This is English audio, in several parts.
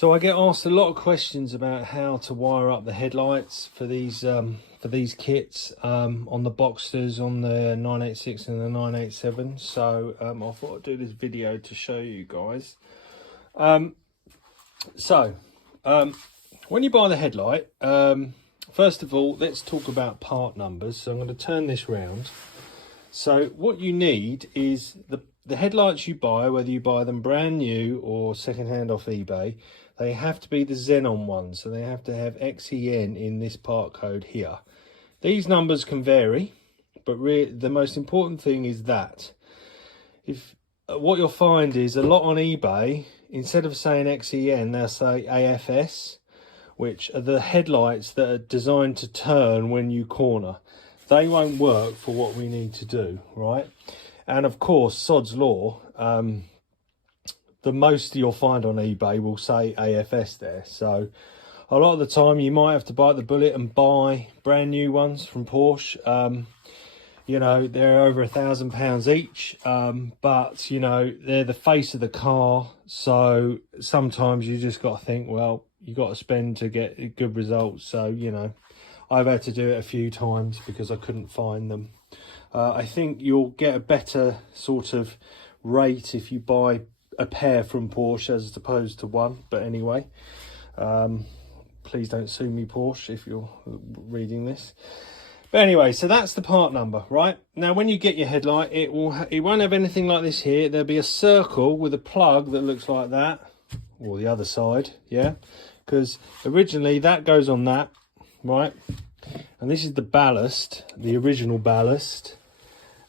So I get asked a lot of questions about how to wire up the headlights for these kits on the Boxsters, on the 986 and the 987. So I thought I'd do this video to show you guys. When you buy the headlight, first of all, let's talk about part numbers. So I'm going to turn this round. So what you need is the headlights you buy, whether you buy them brand new or secondhand off eBay, they have to be the Xenon ones. So they have to have XEN in this part code here. These numbers can vary, but the most important thing is that what you'll find is a lot on eBay, instead of saying XEN, they'll say AFS, which are the headlights that are designed to turn when you corner. They won't work for what we need to do, right? And of course, sod's law, the most you'll find on eBay will say AFS there. So a lot of the time you might have to bite the bullet and buy brand new ones from Porsche. You know, they're over £1,000 each, but you know, they're the face of the car. So sometimes you just got to think, well, you got to spend to get good results. So, you know, I've had to do it a few times because I couldn't find them. I think you'll get a better sort of rate if you buy a pair from Porsche as opposed to one. But anyway, please don't sue me, Porsche, if you're reading this. But anyway, so that's the part number, right? Now, when you get your headlight, it won't have anything like this here. There'll be a circle with a plug that looks like that, or the other side, yeah? Because originally that goes on that, right? And this is the ballast, the original ballast.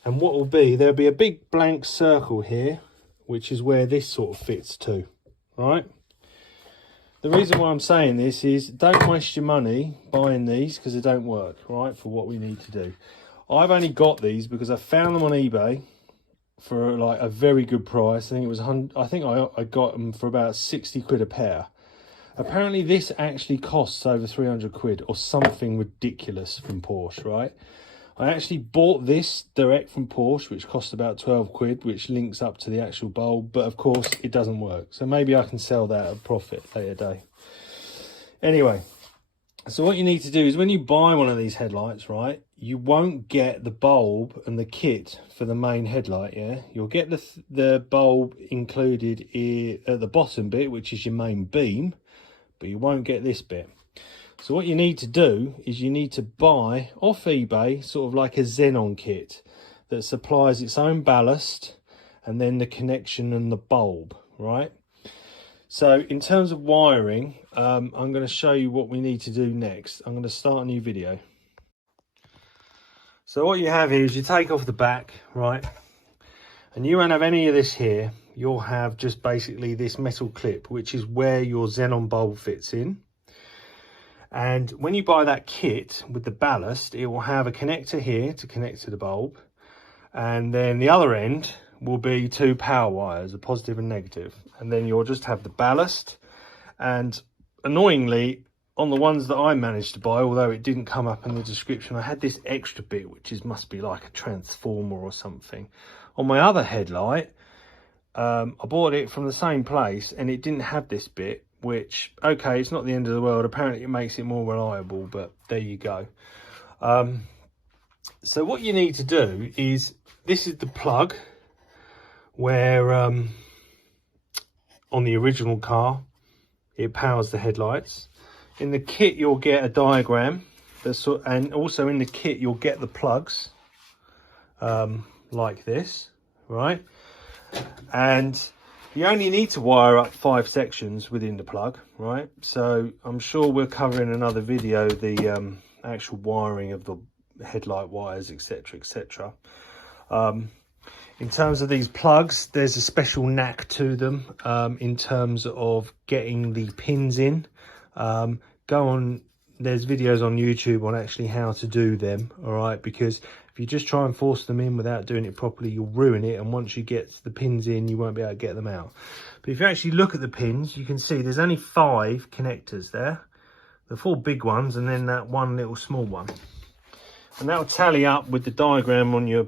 And what will be, there'll be a big blank circle here, which is where this sort of fits to, right? The reason why I'm saying this is don't waste your money buying these because they don't work, right, for what we need to do. I've only got these because I found them on eBay for like a very good price. I think it was I got them for about 60 quid a pair. Apparently this actually costs over 300 quid or something ridiculous from Porsche, right? I actually bought this direct from Porsche, which cost about 12 quid, which links up to the actual bulb, but of course it doesn't work. So maybe I can sell that at a profit later day. Anyway, so what you need to do is when you buy one of these headlights, right, you won't get the bulb and the kit for the main headlight, yeah? You'll get the bulb included at the bottom bit, which is your main beam, but you won't get this bit. So what you need to do is you need to buy off eBay sort of like a Xenon kit that supplies its own ballast and then the connection and the bulb, right? So in terms of wiring, I'm going to show you what we need to do next. I'm going to start a new video. So what you have here is you take off the back, right? And you won't have any of this here. You'll have just basically this metal clip, which is where your Xenon bulb fits in. And when you buy that kit with the ballast, it will have a connector here to connect to the bulb. And then the other end will be two power wires, a positive and negative. And then you'll just have the ballast. And annoyingly, on the ones that I managed to buy, although it didn't come up in the description, I had this extra bit, which must be like a transformer or something. On my other headlight, I bought it from the same place and it didn't have this bit, which, okay, it's not the end of the world. Apparently it makes it more reliable, but there you go. So what you need to do is, this is the plug where on the original car it powers the headlights. In the kit you'll get a diagram, and also in the kit you'll get the plugs like this, right? And you only need to wire up 5 sections within the plug, right? So I'm sure we'll cover in another video the actual wiring of the headlight wires, etc, etc. In terms of these plugs, there's a special knack to them in terms of getting the pins in. There's videos on YouTube on actually how to do them, all right? Because if you just try and force them in without doing it properly, you'll ruin it. And once you get the pins in, you won't be able to get them out. But if you actually look at the pins, you can see there's only 5 connectors there. The 4 big ones and then that one little small one. And that will tally up with the diagram on your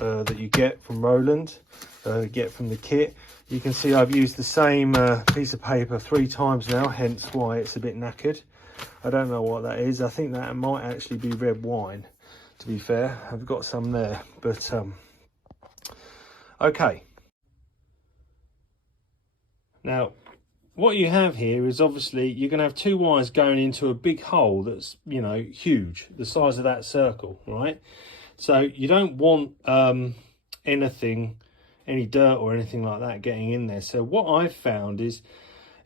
that you get from Roland, get from the kit. You can see I've used the same piece of paper 3 times now, hence why it's a bit knackered. I don't know what that is. I think that might actually be red wine, to be fair. I've got some there, but okay. Now, what you have here is obviously you're going to have 2 wires going into a big hole that's, you know, huge, the size of that circle, right? So you don't want any dirt or anything like that getting in there. So what I've found is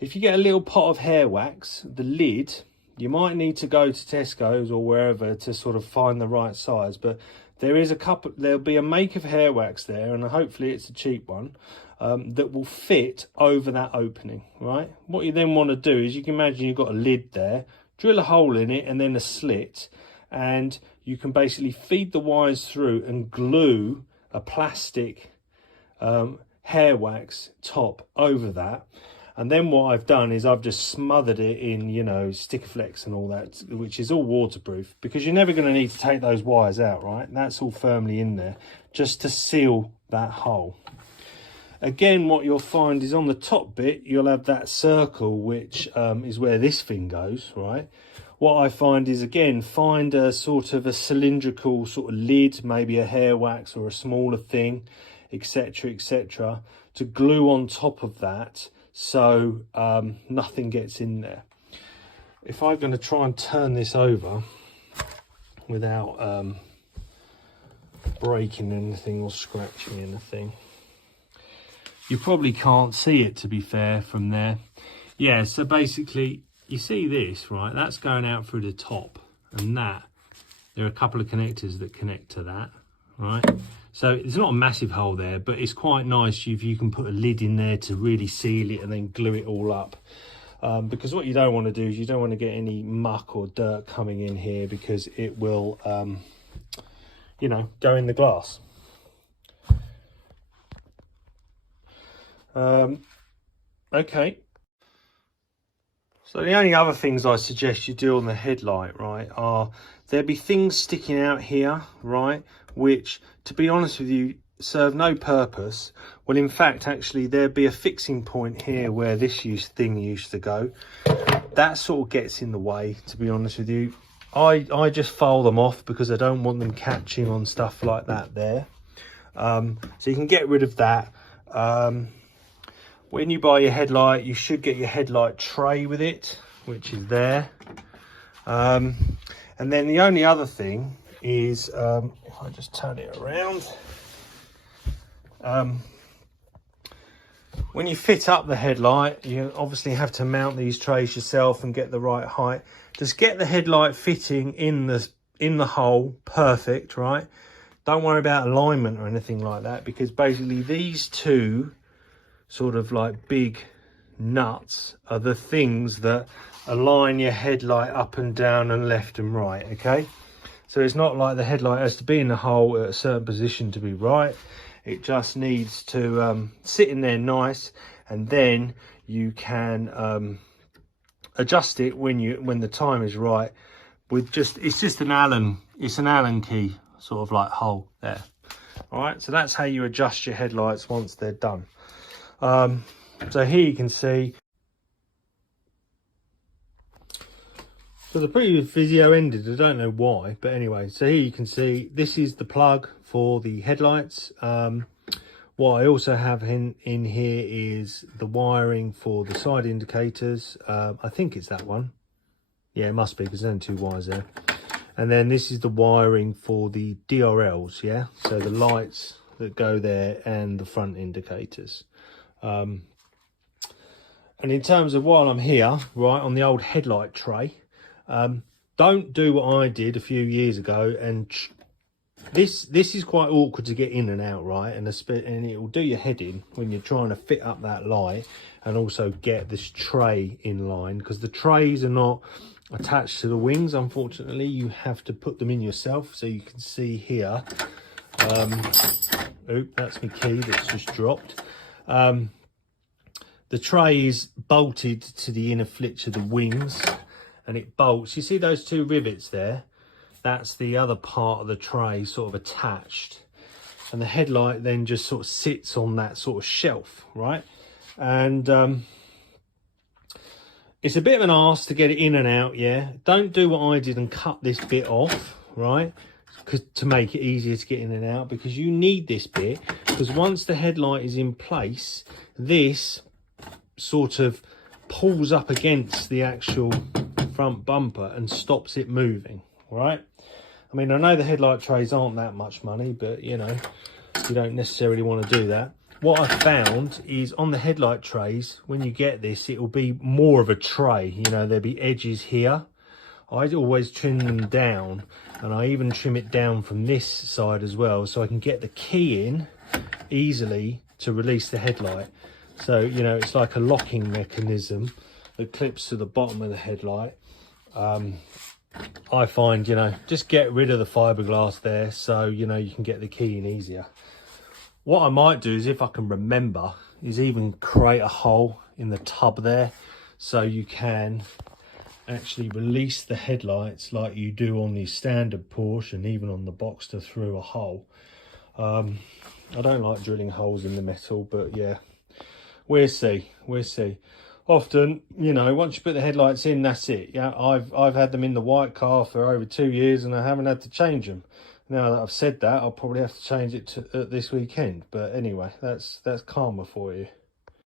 if you get a little pot of hair wax, the lid, you might need to go to Tesco's or wherever to sort of find the right size, but there'll be a make of hair wax there, and hopefully it's a cheap one, that will fit over that opening, right? What you then want to do is, you can imagine you've got a lid there, drill a hole in it and then a slit, and you can basically feed the wires through and glue a plastic hair wax top over that. And then what I've done is I've just smothered it in, you know, Stickaflex and all that, which is all waterproof, because you're never going to need to take those wires out, right? That's all firmly in there just to seal that hole. Again, what you'll find is on the top bit, you'll have that circle, which is where this thing goes, right? What I find is, again, find a sort of a cylindrical sort of lid, maybe a hair wax or a smaller thing, etc., etc., to glue on top of that, so nothing gets in there. If I'm going to try and turn this over without breaking anything or scratching anything, you probably can't see it, to be fair, from there. Yeah, so basically you see this, right? That's going out through the top, and that, there are a couple of connectors that connect to that, right? So it's not a massive hole there, but it's quite nice if you can put a lid in there to really seal it and then glue it all up. Because what you don't want to do is you don't want to get any muck or dirt coming in here, because it will, you know, go in the glass. Okay. So the only other things I suggest you do on the headlight, right, are there'll be things sticking out here, right, which, to be honest with you, serve no purpose. Well, in fact, actually, there'd be a fixing point here where this thing used to go. That sort of gets in the way, to be honest with you. I just file them off because I don't want them catching on stuff like that there. So you can get rid of that. When you buy your headlight, you should get your headlight tray with it, which is there. And then the only other thing is, if I just turn it around, when you fit up the headlight, you obviously have to mount these trays yourself and get the right height. Just get the headlight fitting in the hole perfect, right? Don't worry about alignment or anything like that, because basically these two sort of like big nuts are the things that align your headlight up and down and left and right. Okay, so it's not like the headlight has to be in the hole at a certain position to be right. It just needs to sit in there nice, and then you can adjust it when the time is right with it's just an Allen key sort of like hole there. All right, so that's how you adjust your headlights once they're done. So here you can see, so the previous video ended, I don't know why, but anyway, so here you can see this is the plug for the headlights. What I also have in here is the wiring for the side indicators. I think it's that one. Yeah, it must be, because there's only 2 wires there. And then this is the wiring for the DRLs, yeah? So the lights that go there and the front indicators. And in terms of, while I'm here, right, on the old headlight tray, don't do what I did a few years ago, and this is quite awkward to get in and out, right, and it will do your head in when you're trying to fit up that light and also get this tray in line, because the trays are not attached to the wings, unfortunately. You have to put them in yourself. So you can see here, oop, that's my key that's just dropped. The tray is bolted to the inner flitch of the wings, and it bolts. You see those 2 rivets there? That's the other part of the tray sort of attached. and the headlight then just sort of sits on that sort of shelf, right? And it's a bit of an arse to get it in and out, yeah. Don't do what I did and cut this bit off, right? To make it easier to get in and out, because you need this bit, because once the headlight is in place, this sort of pulls up against the actual front bumper and stops it moving, right? I mean, I know the headlight trays aren't that much money, but you know, you don't necessarily want to do that. What I found is on the headlight trays, when you get this, it will be more of a tray, you know, there'll be edges here. I always trim them down, and I even trim it down from this side as well, so I can get the key in easily to release the headlight. So, you know, it's like a locking mechanism that clips to the bottom of the headlight. I find, you know, just get rid of the fiberglass there, so, you know, you can get the key in easier. What I might do is, if I can remember, is even create a hole in the tub there, so you can actually release the headlights like you do on the standard Porsche and even on the Boxster through a hole. I don't like drilling holes in the metal, but yeah, we'll see. Often, you know, once you put the headlights in, that's it. Yeah, I've had them in the white car for over 2 years and I haven't had to change them. Now that I've said that, I'll probably have to change it to this weekend, but anyway, that's karma for you.